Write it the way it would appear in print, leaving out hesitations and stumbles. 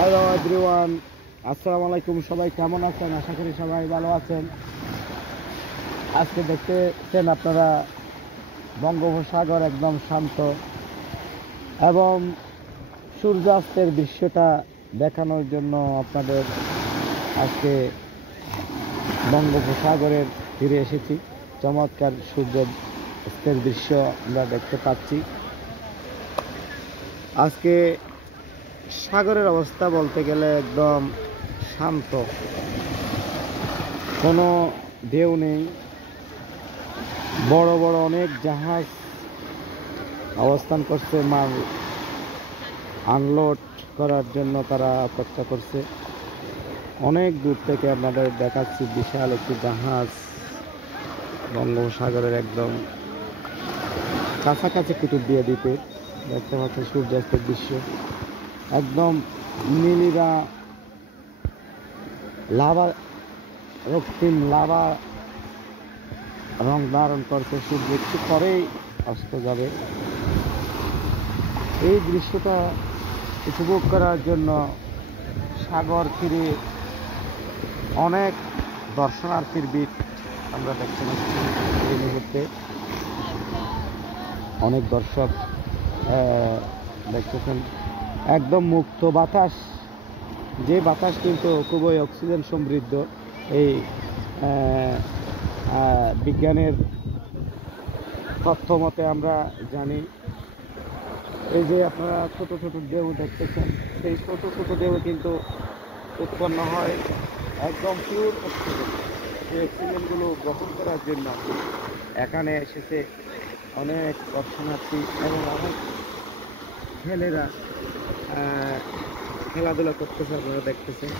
Hello everyone, আসসালামু আলাইকুম। সবাই কেমন আছেন? আশা করি সবাই ভালো আছেন। আজকে দেখতেছেন আপনারা বঙ্গোপসাগর একদম শান্ত এবং সূর্যাস্তের দৃশ্যটা দেখানোর জন্য আপনাদের আজকে বঙ্গোপসাগরের ফিরে এসেছি। চমৎকার সূর্যাস্তের দৃশ্য আমরা দেখতে পাচ্ছি। আজকে সাগরের অবস্থা বলতে গেলে একদম শান্ত, কোনো ঢেউ নেই। বড় বড় অনেক জাহাজ অবস্থান করছে, মাল আনলোড করার জন্য তারা অপেক্ষা করছে। অনেক দূর থেকে আপনাদের দেখাচ্ছি বিশাল একটি জাহাজ বঙ্গোপসাগরের একদম কাছাকাছি কুতুবদিয়া দ্বীপে দেখতে পাচ্ছি সূর্যাস্তের দৃশ্য। একদম নীলিরা লাভা, রক্তিম লাভা রং ধারণ করছে। সূর্য একটু পরেই অস্ত যাবে। এই দৃশ্যটা উপভোগ করার জন্য সাগর তীরে অনেক দর্শনার্থীর ভিড় আমরা দেখতে পাচ্ছি। এই মুহূর্তে অনেক দর্শক দেখতেছেন। একদম মুক্ত বাতাস, যে বাতাস কিন্তু খুবই অক্সিজেন সমৃদ্ধ। এই বিজ্ঞানের তথ্য মতে আমরা জানি। এই যে আপনারা ছোট ছোট ঢেউ দেখতেছেন, সেই ছোট ছোট ঢেউ কিন্তু উৎপন্ন হয় একদম পিওর অক্সিজেন। সেই অক্সিজেনগুলো গ্রহণ করার জন্য এখানে এসেছে অনেক দর্শনার্থী এবং অনেক ছেলেরা খেলাধুলা করতেছে, আপনারা দেখতেছেন।